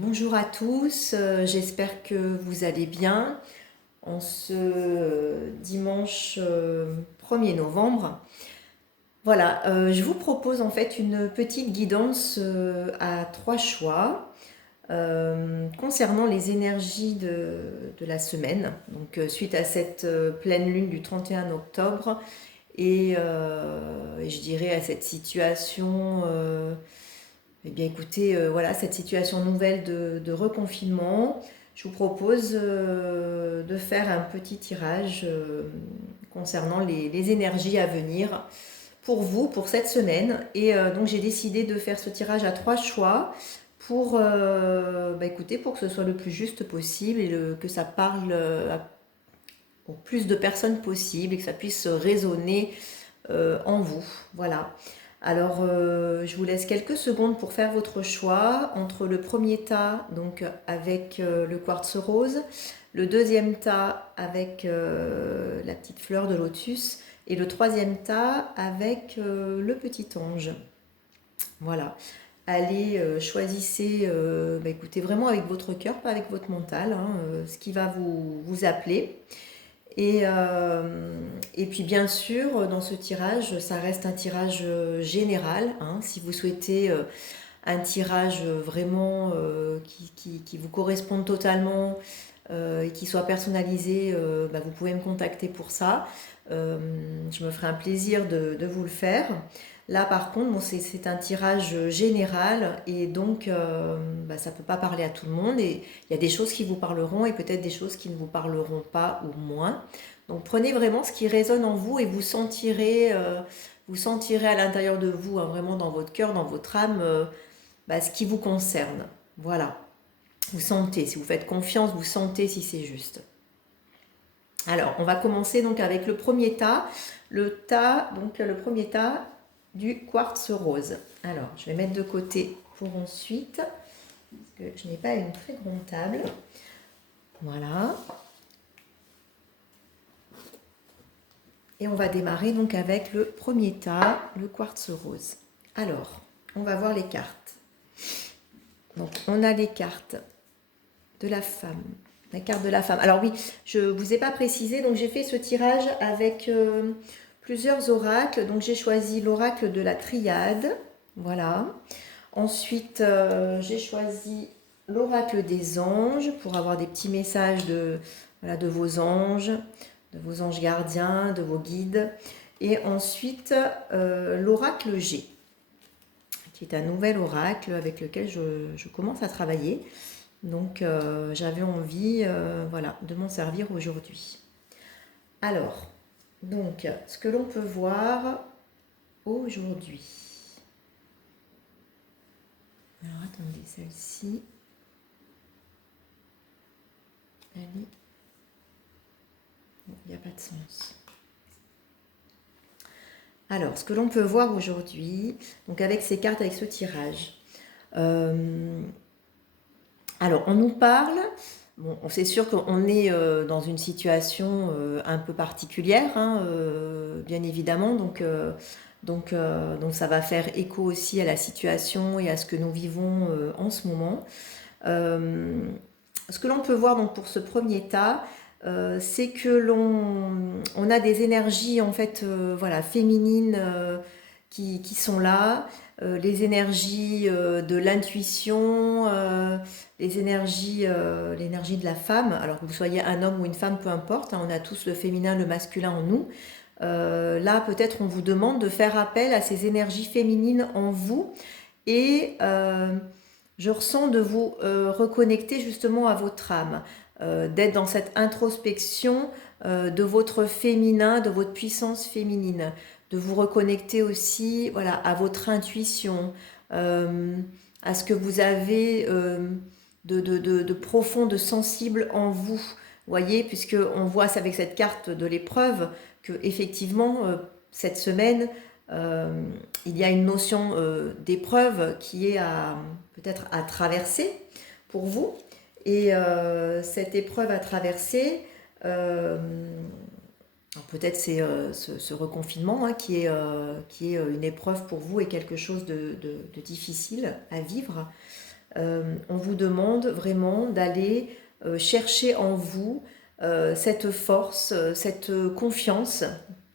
Bonjour à tous, j'espère que vous allez bien en ce dimanche 1er novembre. Voilà, je vous propose en fait une petite guidance à 3 choix concernant les énergies de la semaine. Donc suite à cette pleine lune du 31 octobre et je dirais à cette situation... Eh bien écoutez, voilà, cette situation nouvelle de reconfinement, je vous propose de faire un petit tirage concernant les énergies à venir pour vous, pour cette semaine. Et donc j'ai décidé de faire ce tirage à 3 choix pour, écoutez, pour que ce soit le plus juste possible et que ça parle au plus de personnes possible et que ça puisse résonner en vous. Voilà. Alors, je vous laisse quelques secondes pour faire votre choix entre le premier tas, donc avec le quartz rose, le deuxième tas avec la petite fleur de lotus et le troisième tas avec le petit ange. Voilà. Allez, choisissez, écoutez, vraiment avec votre cœur, pas avec votre mental, hein, ce qui va vous appeler. Et puis bien sûr, dans ce tirage, ça reste un tirage général, hein. Si vous souhaitez un tirage vraiment qui vous corresponde totalement et qui soit personnalisé, vous pouvez me contacter pour ça. Je me ferai un plaisir de vous le faire. Là par contre, bon, c'est un tirage général et donc ça ne peut pas parler à tout le monde et il y a des choses qui vous parleront et peut-être des choses qui ne vous parleront pas ou moins. Donc prenez vraiment ce qui résonne en vous et vous sentirez à l'intérieur de vous, hein, vraiment dans votre cœur, dans votre âme, ce qui vous concerne. Voilà, vous sentez, si vous faites confiance, vous sentez si c'est juste. Alors, on va commencer donc avec le premier tas, le premier tas du quartz rose. Alors, je vais mettre de côté pour ensuite, parce que je n'ai pas une très grande table. Voilà. Et on va démarrer donc avec le premier tas, le quartz rose. Alors, on va voir les cartes. Donc, on a les cartes de la femme. La carte de la femme. Alors oui, je ne vous ai pas précisé, donc j'ai fait ce tirage avec plusieurs oracles. Donc j'ai choisi l'oracle de la triade. Voilà. Ensuite, j'ai choisi l'oracle des anges pour avoir des petits messages de vos anges gardiens, de vos guides. Et ensuite, l'oracle G, qui est un nouvel oracle avec lequel je commence à travailler. Donc j'avais envie de m'en servir aujourd'hui. Alors, donc, ce que l'on peut voir aujourd'hui. Alors attendez, celle-ci. Elle est... Il n'y a pas de sens. Alors, ce que l'on peut voir aujourd'hui, donc avec ces cartes, avec ce tirage. Alors, on nous parle, bon, c'est sûr qu'on est dans une situation un peu particulière, hein, bien évidemment, donc ça va faire écho aussi à la situation et à ce que nous vivons en ce moment. Ce que l'on peut voir donc, pour ce premier tas, c'est que on a des énergies en fait, féminines qui sont là. Les énergies de l'intuition, l'énergie de la femme, alors que vous soyez un homme ou une femme, peu importe, hein, on a tous le féminin, le masculin en nous. Là, peut-être on vous demande de faire appel à ces énergies féminines en vous et je ressens de vous reconnecter justement à votre âme, d'être dans cette introspection de votre féminin, de votre puissance féminine, de vous reconnecter aussi à votre intuition, à ce que vous avez de profond, de sensible en vous. Voyez, puisqu'on voit avec cette carte de l'épreuve que effectivement cette semaine, il y a une notion d'épreuve qui est peut-être à traverser pour vous. Et cette épreuve à traverser, peut-être c'est ce reconfinement hein, qui est une épreuve pour vous et quelque chose de difficile à vivre. on vous demande vraiment d'aller chercher en vous cette force, cette confiance.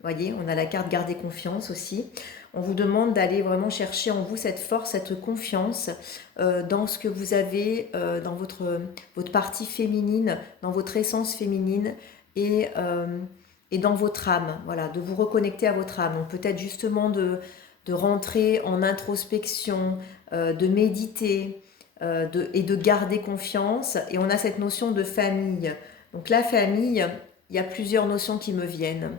Voyez, on a la carte garder confiance aussi. On vous demande d'aller vraiment chercher en vous cette force, cette confiance dans ce que vous avez, dans votre partie féminine, dans votre essence féminine et dans votre âme. Voilà, de vous reconnecter à votre âme. Donc peut-être justement de rentrer en introspection, de méditer et de garder confiance. Et on a cette notion de famille. Donc la famille, il y a plusieurs notions qui me viennent.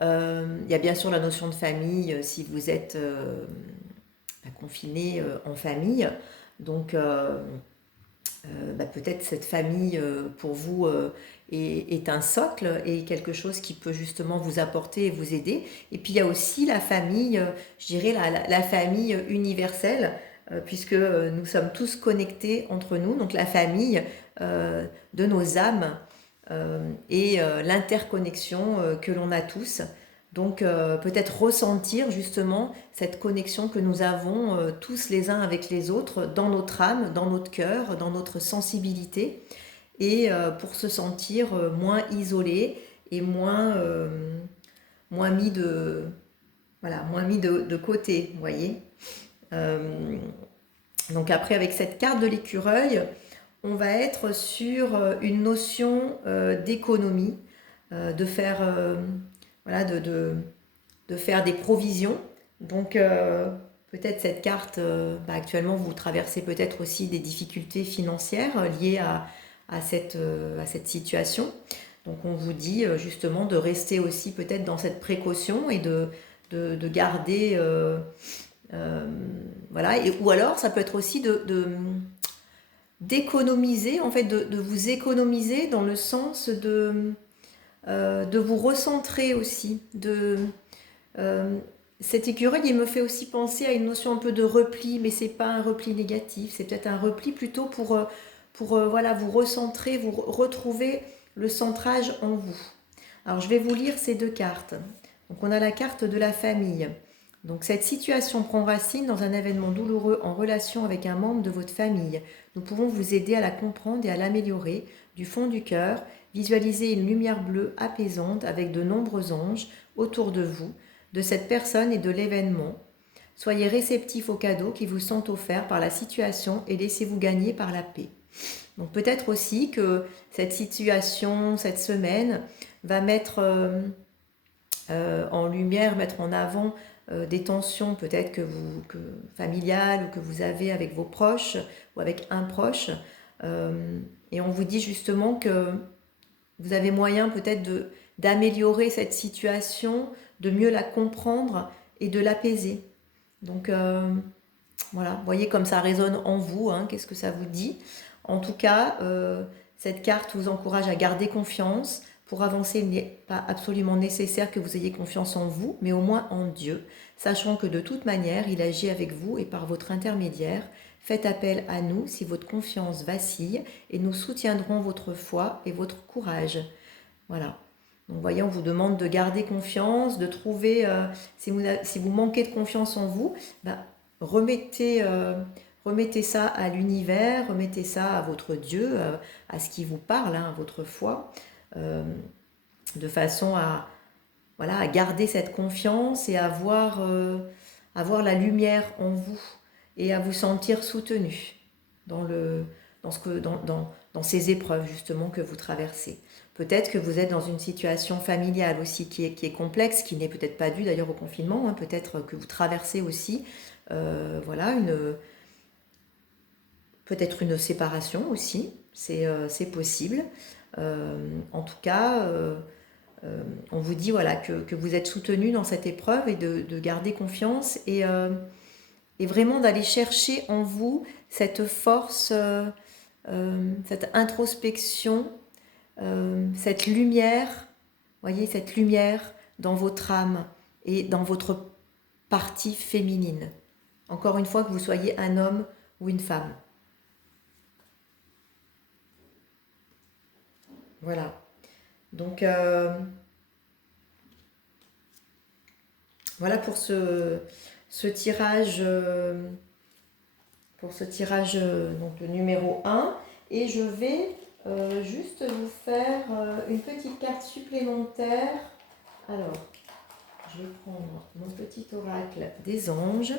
Il y a bien sûr la notion de famille si vous êtes confiné en famille. Donc peut-être cette famille pour vous est un socle et quelque chose qui peut justement vous apporter et vous aider. Et puis il y a aussi la famille, je dirais la famille universelle, puisque nous sommes tous connectés entre nous. Donc la famille de nos âmes et l'interconnexion que l'on a tous. Donc peut-être ressentir justement cette connexion que nous avons tous les uns avec les autres dans notre âme, dans notre cœur, dans notre sensibilité, et pour se sentir moins isolé et moins mis de côté, vous voyez. Donc après, avec cette carte de l'écureuil, on va être sur une notion d'économie, de faire de faire des provisions. Donc peut-être cette carte, actuellement vous traversez peut-être aussi des difficultés financières liées à cette situation. Donc on vous dit justement de rester aussi peut-être dans cette précaution et de garder... voilà, ou alors ça peut être aussi d'économiser, en fait de vous économiser dans le sens de vous recentrer aussi. Cet écureuil, il me fait aussi penser à une notion un peu de repli, mais c'est pas un repli négatif, c'est peut-être un repli plutôt pour voilà, vous recentrer, vous retrouver le centrage en vous. Alors je vais vous lire ces deux cartes. Donc on a la carte de la famille. Donc cette situation prend racine dans un événement douloureux en relation avec un membre de votre famille. Nous pouvons vous aider à la comprendre et à l'améliorer du fond du cœur. Visualisez une lumière bleue apaisante avec de nombreux anges autour de vous, de cette personne et de l'événement. Soyez réceptifs aux cadeaux qui vous sont offerts par la situation et laissez-vous gagner par la paix. Donc peut-être aussi que cette situation, cette semaine, va mettre en lumière, mettre en avant des tensions peut-être familiales ou que vous avez avec vos proches ou avec un proche. Et on vous dit justement que vous avez moyen peut-être d'améliorer cette situation, de mieux la comprendre et de l'apaiser. Donc voilà, vous voyez comme ça résonne en vous, hein, qu'est-ce que ça vous dit. En tout cas, cette carte vous encourage à garder confiance. Pour avancer, il n'est pas absolument nécessaire que vous ayez confiance en vous, mais au moins en Dieu, sachant que de toute manière, il agit avec vous et par votre intermédiaire. Faites appel à nous si votre confiance vacille et nous soutiendrons votre foi et votre courage. Voilà. Donc, voyez, on vous demande de garder confiance, de trouver, si vous manquez de confiance en vous, remettez ça à l'univers, remettez ça à votre Dieu, à ce qui vous parle, hein, à votre foi, de façon à garder cette confiance et à voir la lumière en vous et à vous sentir soutenu dans ces épreuves justement que vous traversez. Peut-être que vous êtes dans une situation familiale aussi qui est complexe, qui n'est peut-être pas due d'ailleurs au confinement, hein, peut-être que vous traversez aussi peut-être une séparation aussi, c'est possible. En tout cas, on vous dit voilà, que vous êtes soutenu dans cette épreuve et de garder confiance et vraiment d'aller chercher en vous cette force, cette introspection, cette lumière, voyez, cette lumière dans votre âme et dans votre partie féminine. Encore une fois, que vous soyez un homme ou une femme. Voilà. Donc, voilà pour ce tirage pour ce tirage donc, de numéro 1. Et je vais juste vous faire une petite carte supplémentaire. Alors, je vais prendre mon petit oracle des anges.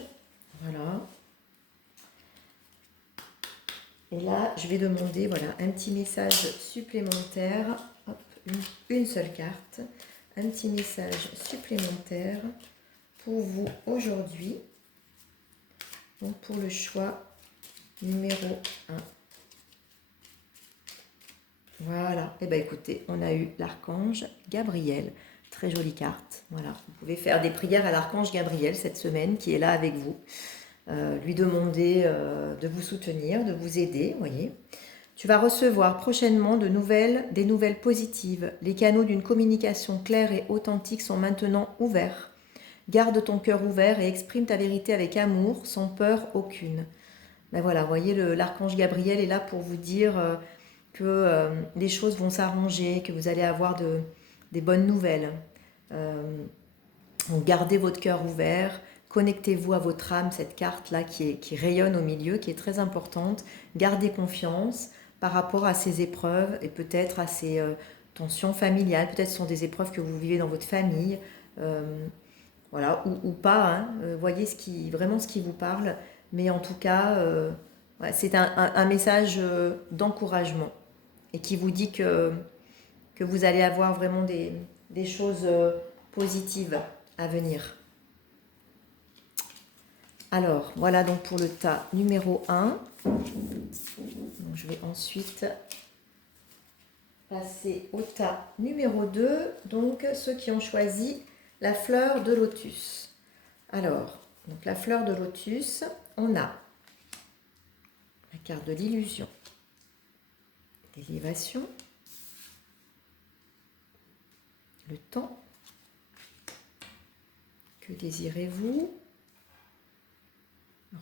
Voilà. Et là, je vais demander voilà, un petit message supplémentaire. Hop, une seule carte. Un petit message supplémentaire pour vous aujourd'hui. Donc pour le choix numéro 1. Voilà. Et bien écoutez, on a eu l'archange Gabriel. Très jolie carte. Voilà. Vous pouvez faire des prières à l'archange Gabriel cette semaine qui est là avec vous. Lui demander de vous soutenir, de vous aider, voyez. Tu vas recevoir prochainement des nouvelles positives. Les canaux d'une communication claire et authentique sont maintenant ouverts. Garde ton cœur ouvert et exprime ta vérité avec amour, sans peur aucune. Ben voilà, vous voyez, l'archange Gabriel est là pour vous dire que les choses vont s'arranger, que vous allez avoir des bonnes nouvelles. Donc gardez votre cœur ouvert, connectez-vous à votre âme, cette carte-là qui rayonne au milieu, qui est très importante. Gardez confiance par rapport à ces épreuves et peut-être à ces tensions familiales. Peut-être ce sont des épreuves que vous vivez dans votre famille, voilà, ou pas. Hein. Voyez vraiment ce qui vous parle. Mais en tout cas, ouais, c'est un message d'encouragement et qui vous dit que vous allez avoir vraiment des choses positives à venir. Alors, voilà donc pour le tas numéro 1. Donc, je vais ensuite passer au tas numéro 2. Donc, ceux qui ont choisi la fleur de lotus. Alors, donc la fleur de lotus, on a la carte de l'illusion, l'élévation, le temps, que désirez-vous,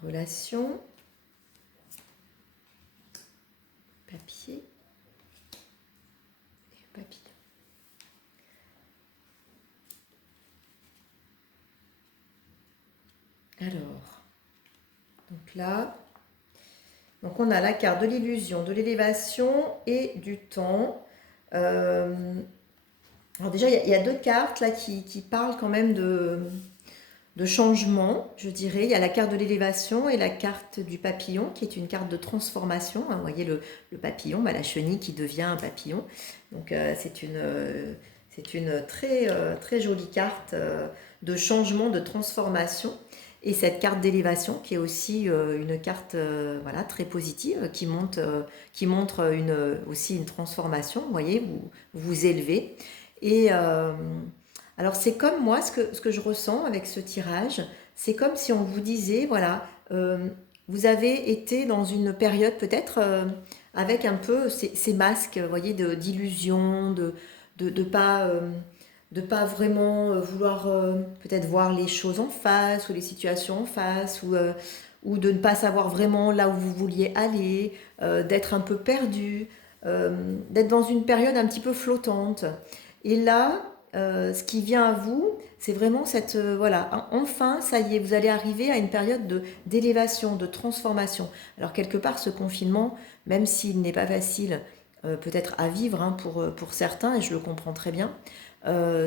relation, papier et papillon. Alors, donc là, donc on a la carte de l'illusion, de l'élévation et du temps. Alors déjà, il y a deux cartes là qui parlent quand même de changement, je dirais. Il y a la carte de l'élévation et la carte du papillon, qui est une carte de transformation. Hein, vous voyez le papillon, bah, la chenille qui devient un papillon. Donc c'est une très jolie carte de changement, de transformation. Et cette carte d'élévation qui est aussi une carte voilà, très positive, qui montre aussi une transformation. Vous voyez, vous vous élevez. Et alors c'est comme moi, ce que je ressens avec ce tirage, c'est comme si on vous disait, voilà, vous avez été dans une période peut-être avec un peu ces masques, vous voyez, d'illusion, de pas vraiment vouloir peut-être voir les choses en face ou les situations en face ou de ne pas savoir vraiment là où vous vouliez aller, d'être un peu perdu, d'être dans une période un petit peu flottante. Et là, ce qui vient à vous, c'est vraiment cette voilà, enfin, ça y est, vous allez arriver à une période d'élévation, de transformation. Alors quelque part, ce confinement, même s'il n'est pas facile, peut-être à vivre hein, pour certains, et je le comprends très bien,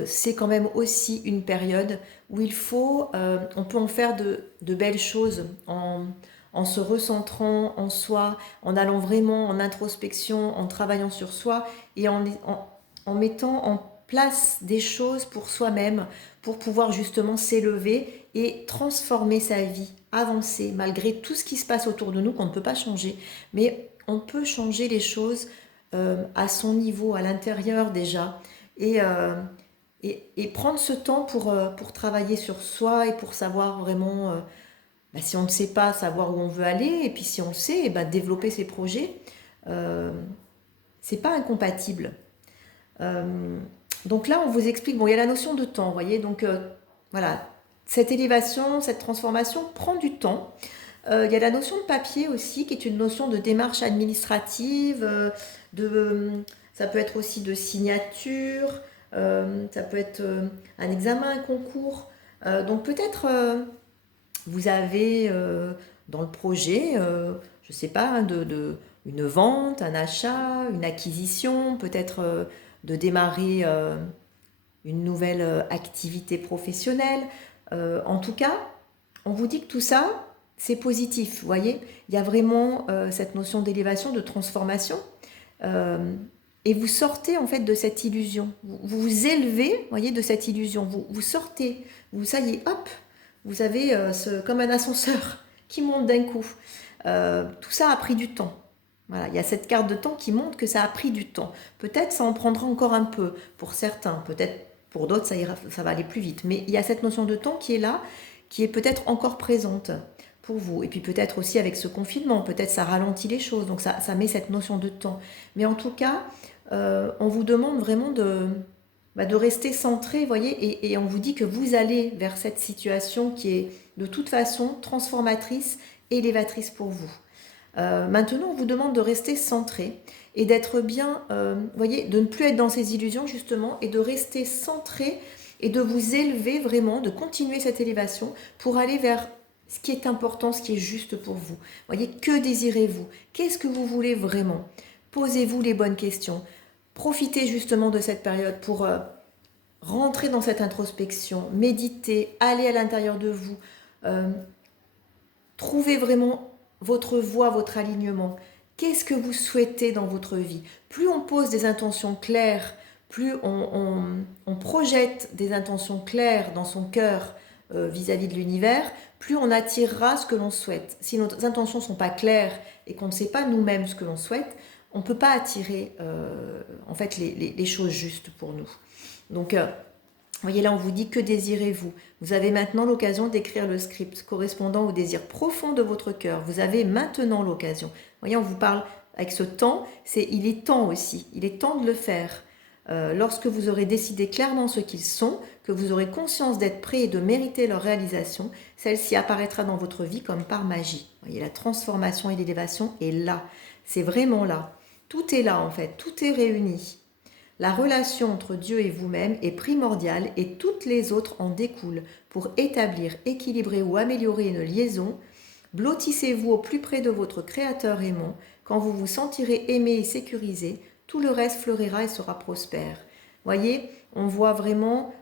c'est quand même aussi une période où on peut en faire de belles choses en se recentrant en soi, en allant vraiment en introspection, en travaillant sur soi et en mettant en place des choses pour soi-même, pour pouvoir justement s'élever et transformer sa vie, avancer, malgré tout ce qui se passe autour de nous qu'on ne peut pas changer. Mais on peut changer les choses à son niveau, à l'intérieur déjà, et, euh, et prendre ce temps pour travailler sur soi et pour savoir vraiment, bah, si on ne sait pas, savoir où on veut aller, et puis si on le sait, et bah, développer ses projets. Euh, c'est pas incompatible. Euh, donc là, on vous explique, bon, il y a la notion de temps, vous voyez, donc voilà, cette élévation, cette transformation prend du temps. Il y a la notion de papier aussi, qui est une notion de démarche administrative, ça peut être aussi de signature, ça peut être un examen, un concours. Donc peut-être vous avez dans le projet, je ne sais pas, hein, une vente, un achat, une acquisition, peut-être de démarrer une nouvelle activité professionnelle. En tout cas, on vous dit que tout ça, c'est positif, vous voyez. Il y a vraiment cette notion d'élévation, de transformation. Euh, et vous sortez en fait de cette illusion. Vous vous élevez, vous voyez, de cette illusion. Vous sortez. Ça y est, hop, vous avez comme un ascenseur qui monte d'un coup. Tout ça a pris du temps. Voilà, il y a cette carte de temps qui montre que ça a pris du temps. Peut-être ça en prendra encore un peu pour certains, peut-être pour d'autres ça va aller plus vite. Mais il y a cette notion de temps qui est là, qui est peut-être encore présente pour vous. Et puis peut-être aussi avec ce confinement, peut-être ça ralentit les choses, donc ça met cette notion de temps. Mais en tout cas, on vous demande vraiment de rester centré, voyez, et on vous dit que vous allez vers cette situation qui est de toute façon transformatrice, élévatrice pour vous. Maintenant, on vous demande de rester centré et d'être bien, voyez, de ne plus être dans ces illusions justement et de rester centré et de vous élever vraiment, de continuer cette élévation pour aller vers ce qui est important, ce qui est juste pour vous. Voyez, que désirez-vous? Qu'est-ce que vous voulez vraiment? Posez-vous les bonnes questions. Profitez justement de cette période pour rentrer dans cette introspection, méditer, aller à l'intérieur de vous, euh, trouvez vraiment votre voie, votre alignement. Qu'est-ce que vous souhaitez dans votre vie? Plus on pose des intentions claires, plus on projette des intentions claires dans son cœur vis-à-vis de l'univers, plus on attirera ce que l'on souhaite. Si nos intentions ne sont pas claires et qu'on ne sait pas nous-mêmes ce que l'on souhaite, on ne peut pas attirer en fait les choses justes pour nous. Donc, voyez là, on vous dit que désirez-vous. Vous avez maintenant l'occasion d'écrire le script correspondant au désir profond de votre cœur. Vous avez maintenant l'occasion. Voyez, on vous parle avec ce temps, il est temps aussi. Il est temps de le faire. Lorsque vous aurez décidé clairement ce qu'ils sont, que vous aurez conscience d'être prêt et de mériter leur réalisation, celle-ci apparaîtra dans votre vie comme par magie. Voyez, la transformation et l'élévation est là. C'est vraiment là. Tout est là en fait. Tout est réuni. La relation entre Dieu et vous-même est primordiale et toutes les autres en découlent. Pour établir, équilibrer ou améliorer une liaison, blottissez-vous au plus près de votre Créateur aimant. Quand vous vous sentirez aimé et sécurisé, tout le reste fleurira et sera prospère. Voyez, on voit vraiment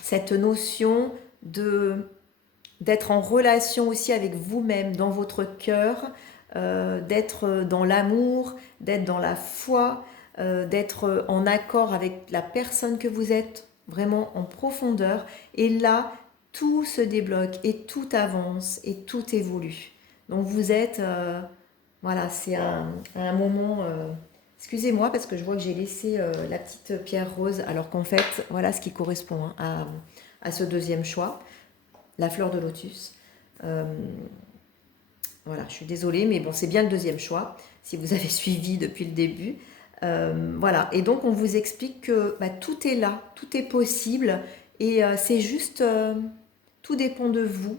cette notion d'être en relation aussi avec vous-même, dans votre cœur, d'être dans l'amour, d'être dans la foi, d'être en accord avec la personne que vous êtes, vraiment en profondeur. Et là, tout se débloque et tout avance et tout évolue. Donc vous êtes, voilà, c'est un moment... excusez-moi parce que je vois que j'ai laissé la petite pierre rose, alors qu'en fait, voilà ce qui correspond à ce deuxième choix, la fleur de lotus. Voilà, je suis désolée, mais bon, c'est bien le deuxième choix, si vous avez suivi depuis le début. Voilà, et donc on vous explique que tout est là, tout est possible, et c'est juste, tout dépend de vous,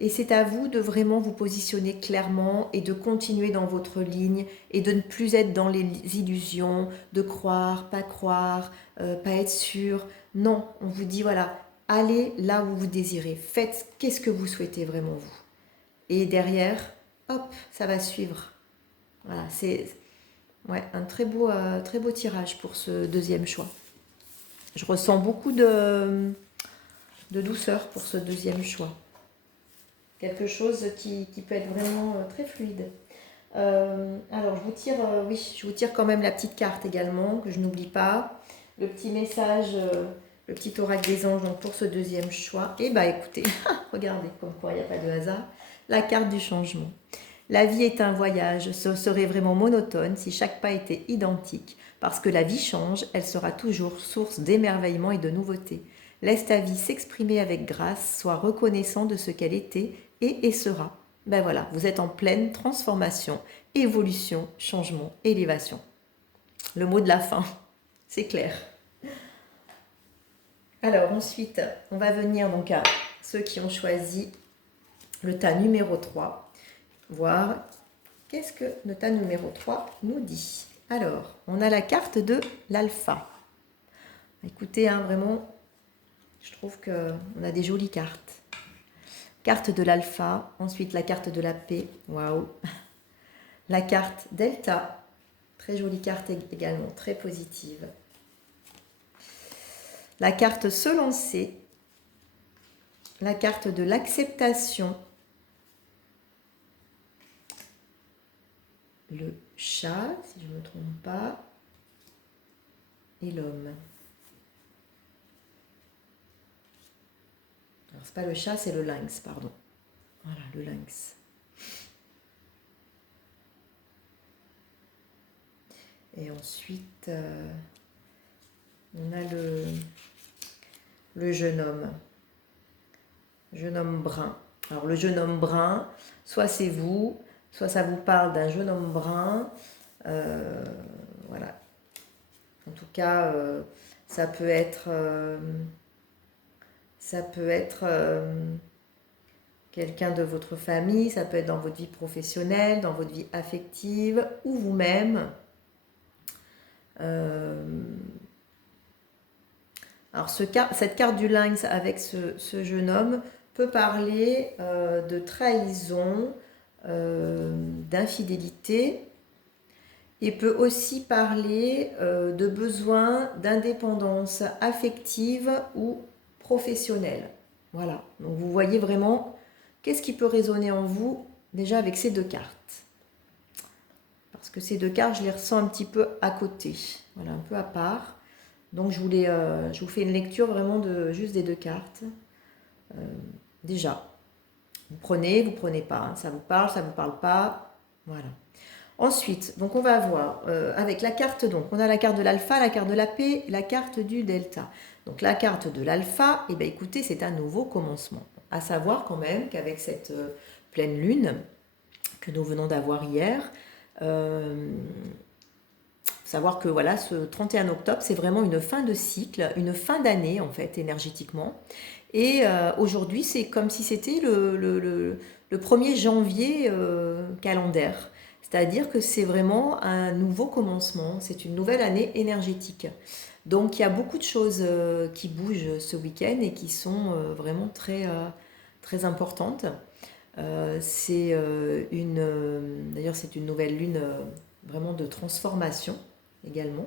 et c'est à vous de vraiment vous positionner clairement et de continuer dans votre ligne, et de ne plus être dans les illusions, de croire, pas être sûr. Non, on vous dit voilà, allez là où vous désirez, faites qu'est-ce que vous souhaitez vraiment vous. Et derrière, hop, ça va suivre. Voilà, c'est ouais, un très beau tirage pour ce deuxième choix. Je ressens beaucoup de douceur pour ce deuxième choix. Quelque chose qui peut être vraiment très fluide. Alors, je vous tire quand même la petite carte également, que je n'oublie pas. Le petit message, le petit oracle des anges donc pour ce deuxième choix. Et écoutez, regardez comme quoi il n'y a pas de hasard. La carte du changement. La vie est un voyage, ce serait vraiment monotone si chaque pas était identique. Parce que la vie change, elle sera toujours source d'émerveillement et de nouveauté. Laisse ta vie s'exprimer avec grâce, sois reconnaissant de ce qu'elle était et sera. Voilà, vous êtes en pleine transformation, évolution, changement, élévation. Le mot de la fin, c'est clair. Alors ensuite, on va venir donc à ceux qui ont choisi le tas numéro 3, voir qu'est-ce que le tas numéro 3 nous dit. Alors, on a la carte de l'alpha. Écoutez, vraiment, je trouve qu'on a des jolies cartes. carte de l'alpha, ensuite la carte de la paix, waouh, la carte delta, très jolie carte également, très positive. La carte se lancer, la carte de l'acceptation, le chat, si je ne me trompe pas, et l'homme. Alors, c'est pas le chat, c'est le lynx, pardon. Voilà, le lynx. Et ensuite, on a le jeune homme brun. Alors, le jeune homme brun, soit c'est vous, soit ça vous parle d'un jeune homme brun. Voilà. En tout cas, ça peut être quelqu'un de votre famille, ça peut être dans votre vie professionnelle, dans votre vie affective ou vous-même. Alors cette carte du lynx avec ce jeune homme peut parler de trahison, d'infidélité, et peut aussi parler de besoin d'indépendance affective ou professionnelle. Voilà, donc vous voyez vraiment qu'est-ce qui peut résonner en vous déjà avec ces deux cartes. Parce que ces deux cartes, je les ressens un petit peu à côté, voilà, un peu à part. Donc je vous fais une lecture vraiment juste des deux cartes. Déjà, vous prenez pas, hein, ça vous parle pas, voilà. Ensuite, donc on va voir avec la carte, donc on a la carte de l'alpha, la carte de la paix, la carte du delta. Donc la carte de l'alpha, eh bien écoutez, c'est un nouveau commencement. À savoir quand même qu'avec cette pleine lune que nous venons d'avoir hier, savoir que voilà, ce 31 octobre, c'est vraiment une fin de cycle, une fin d'année en fait, énergétiquement. Et aujourd'hui, c'est comme si c'était le 1er janvier calendaire. C'est-à-dire que c'est vraiment un nouveau commencement, c'est une nouvelle année énergétique. Donc il y a beaucoup de choses qui bougent ce week-end et qui sont vraiment très, très importantes. D'ailleurs, c'est une nouvelle lune vraiment de transformation également.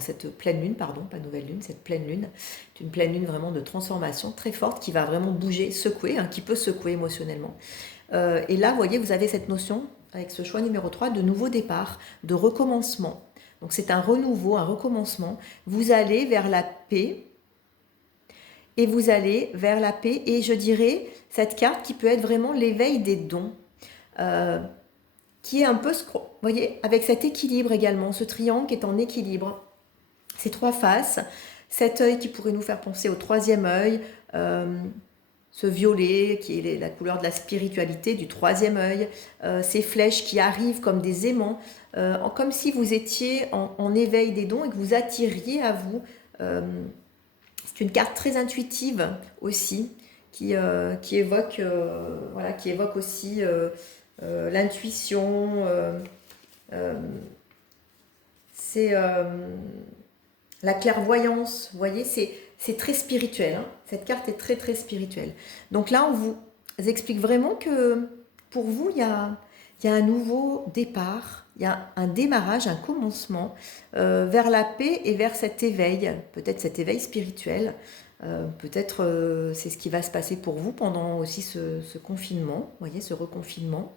Cette pleine lune, pardon, pas nouvelle lune, cette pleine lune, c'est une pleine lune vraiment de transformation très forte qui va vraiment bouger, secouer, hein, qui peut secouer émotionnellement. Et là, vous voyez, vous avez cette notion, avec ce choix numéro 3, de nouveau départ, de recommencement. Donc c'est un renouveau, un recommencement. Vous allez vers la paix, et vous allez vers la paix, et je dirais, cette carte qui peut être vraiment l'éveil des dons, qui est un peu, vous voyez, avec cet équilibre également, ce triangle qui est en équilibre, ces trois faces, cet œil qui pourrait nous faire penser au troisième œil, ce violet qui est la couleur de la spiritualité, du troisième œil, ces flèches qui arrivent comme des aimants, comme si vous étiez en éveil des dons et que vous attiriez à vous. C'est une carte très intuitive aussi, qui évoque aussi l'intuition. C'est la clairvoyance, vous voyez, c'est très spirituel, hein. Cette carte est très très spirituelle. Donc là, on vous explique vraiment que pour vous, il y a un nouveau départ, il y a un démarrage, un commencement vers la paix et vers cet éveil, peut-être cet éveil spirituel. Peut-être c'est ce qui va se passer pour vous pendant aussi ce confinement, vous voyez, ce reconfinement.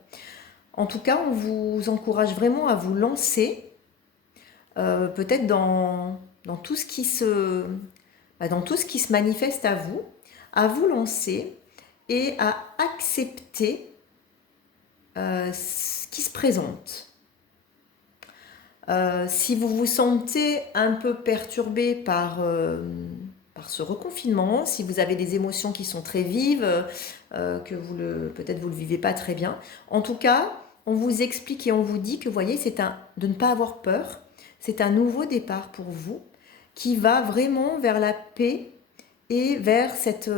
En tout cas, on vous encourage vraiment à vous lancer, peut-être dans tout ce qui se manifeste à vous lancer et à accepter ce qui se présente. Si vous vous sentez un peu perturbé par ce reconfinement, si vous avez des émotions qui sont très vives, que peut-être vous ne le vivez pas très bien, en tout cas, on vous explique et on vous dit que, vous voyez, de ne pas avoir peur, c'est un nouveau départ pour vous qui va vraiment vers la paix et vers cet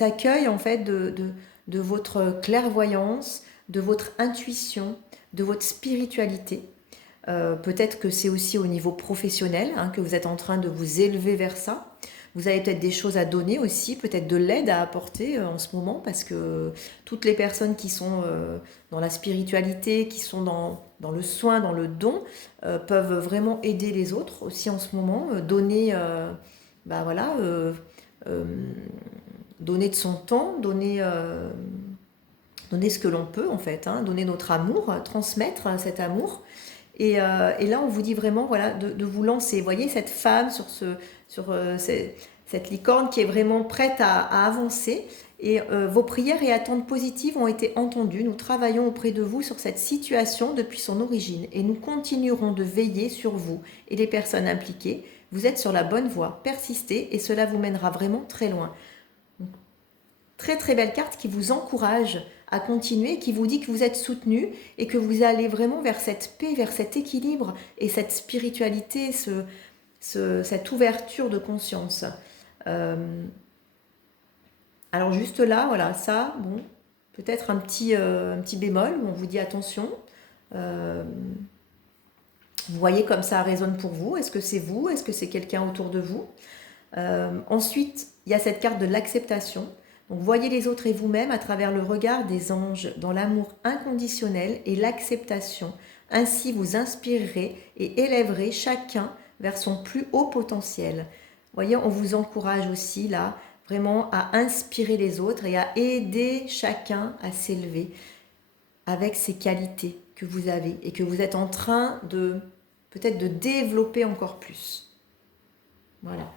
accueil en fait de votre clairvoyance, de votre intuition, de votre spiritualité. Peut-être que c'est aussi au niveau professionnel, hein, que vous êtes en train de vous élever vers ça. Vous avez peut-être des choses à donner aussi, peut-être de l'aide à apporter en ce moment, parce que toutes les personnes qui sont dans la spiritualité, qui sont dans le soin, dans le don, peuvent vraiment aider les autres aussi en ce moment, donner, bah voilà, euh, donner de son temps, donner ce que l'on peut en fait, hein, donner notre amour, transmettre cet amour. Et là, on vous dit vraiment voilà, de vous lancer. Vous voyez cette femme cette licorne qui est vraiment prête à avancer. Et vos prières et attentes positives ont été entendues. Nous travaillons auprès de vous sur cette situation depuis son origine. Et nous continuerons de veiller sur vous et les personnes impliquées. Vous êtes sur la bonne voie. Persistez et cela vous mènera vraiment très loin. Très très belle carte qui vous encourage à continuer, qui vous dit que vous êtes soutenu et que vous allez vraiment vers cette paix, vers cet équilibre et cette spiritualité, cette ouverture de conscience. Alors juste là, voilà, ça, bon, peut-être un petit bémol où on vous dit attention. Vous voyez comme ça résonne pour vous. Est-ce que c'est vous? Est-ce que c'est quelqu'un autour de vous? Ensuite, il y a cette carte de l'acceptation. Donc, voyez les autres et vous-même à travers le regard des anges dans l'amour inconditionnel et l'acceptation. Ainsi, vous inspirerez et élèverez chacun vers son plus haut potentiel. Voyez, on vous encourage aussi là, vraiment à inspirer les autres et à aider chacun à s'élever avec ces qualités que vous avez et que vous êtes en train de peut-être de développer encore plus. Voilà.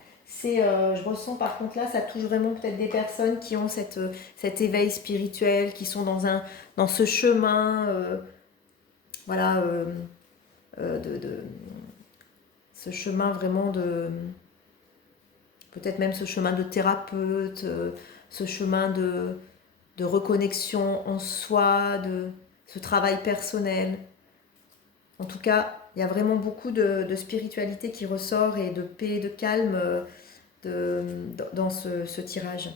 Je ressens par contre là, ça touche vraiment peut-être des personnes qui ont cet éveil spirituel, qui sont dans ce chemin, voilà, ce chemin vraiment peut-être même ce chemin de thérapeute, ce chemin de reconnexion en soi, de ce travail personnel. En tout cas, il y a vraiment beaucoup de spiritualité qui ressort et de paix, de calme dans ce tirage.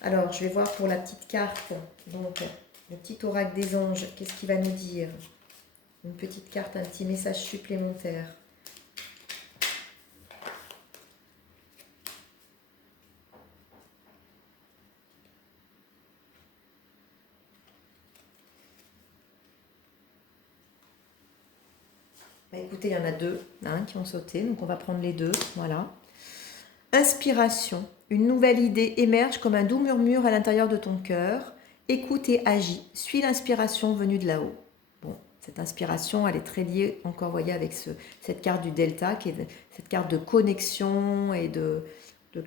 Alors, je vais voir pour la petite carte, donc le petit oracle des anges, qu'est-ce qu'il va nous dire? Une petite carte, un petit message supplémentaire. Bah, écoutez, il y en a deux qui ont sauté, donc on va prendre les deux, voilà. Inspiration. Une nouvelle idée émerge comme un doux murmure à l'intérieur de ton cœur. Écoute et agis. Suis l'inspiration venue de là-haut. Bon, cette inspiration, elle est très liée, encore, voyez, avec cette carte du delta, qui est cette carte de connexion et de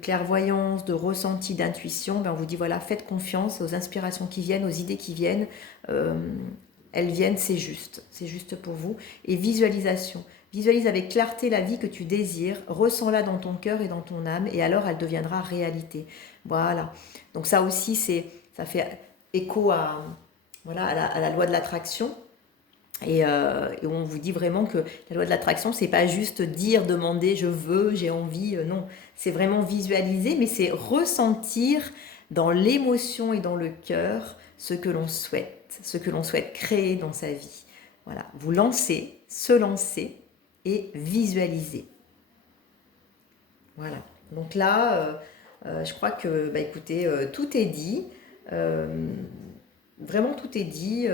clairvoyance, de ressenti, d'intuition. Ben, on vous dit, voilà, faites confiance aux inspirations qui viennent, aux idées qui viennent. Elles viennent, c'est juste pour vous. Et visualisation. Visualise avec clarté la vie que tu désires, ressens-la dans ton cœur et dans ton âme, et alors elle deviendra réalité. Voilà. Donc ça aussi, ça fait écho à la loi de l'attraction. Et on vous dit vraiment que la loi de l'attraction, c'est pas juste dire, demander, je veux, j'ai envie, non. C'est vraiment visualiser, mais c'est ressentir dans l'émotion et dans le cœur ce que l'on souhaite créer dans sa vie. Voilà, vous lancez, se lancer et visualiser. Voilà, donc là, je crois que, bah, écoutez, tout est dit. Vraiment, tout est dit.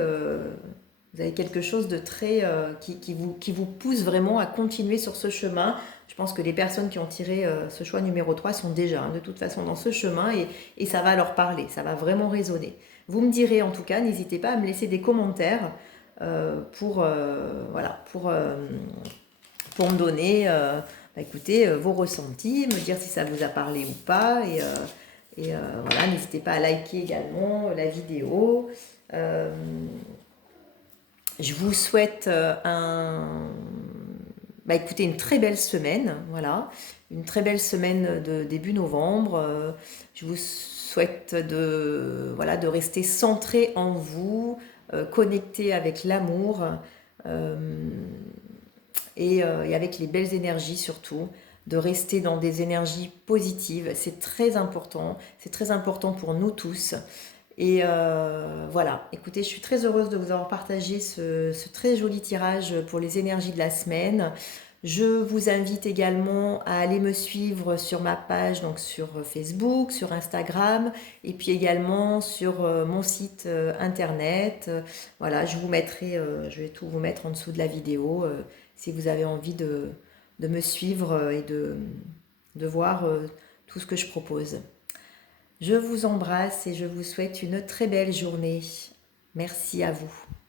Vous avez quelque chose de très qui vous pousse vraiment à continuer sur ce chemin. Je pense que les personnes qui ont tiré ce choix numéro 3 sont déjà de toute façon dans ce chemin et ça va leur parler, ça va vraiment résonner. Vous me direz en tout cas, n'hésitez pas à me laisser des commentaires pour me donner écoutez, vos ressentis, me dire si ça vous a parlé ou pas. Voilà, n'hésitez pas à liker également la vidéo. Je vous souhaite écoutez, une très belle semaine, voilà, une très belle semaine de début novembre. Je vous souhaite de rester centré en vous, connecté avec l'amour et avec les belles énergies surtout, de rester dans des énergies positives. C'est très important pour nous tous. Et voilà, écoutez, je suis très heureuse de vous avoir partagé ce très joli tirage pour les énergies de la semaine. Je vous invite également à aller me suivre sur ma page, donc sur Facebook, sur Instagram, et puis également sur mon site internet. Voilà, je vais tout vous mettre en dessous de la vidéo si vous avez envie de me suivre et de voir tout ce que je propose. Je vous embrasse et je vous souhaite une très belle journée. Merci à vous.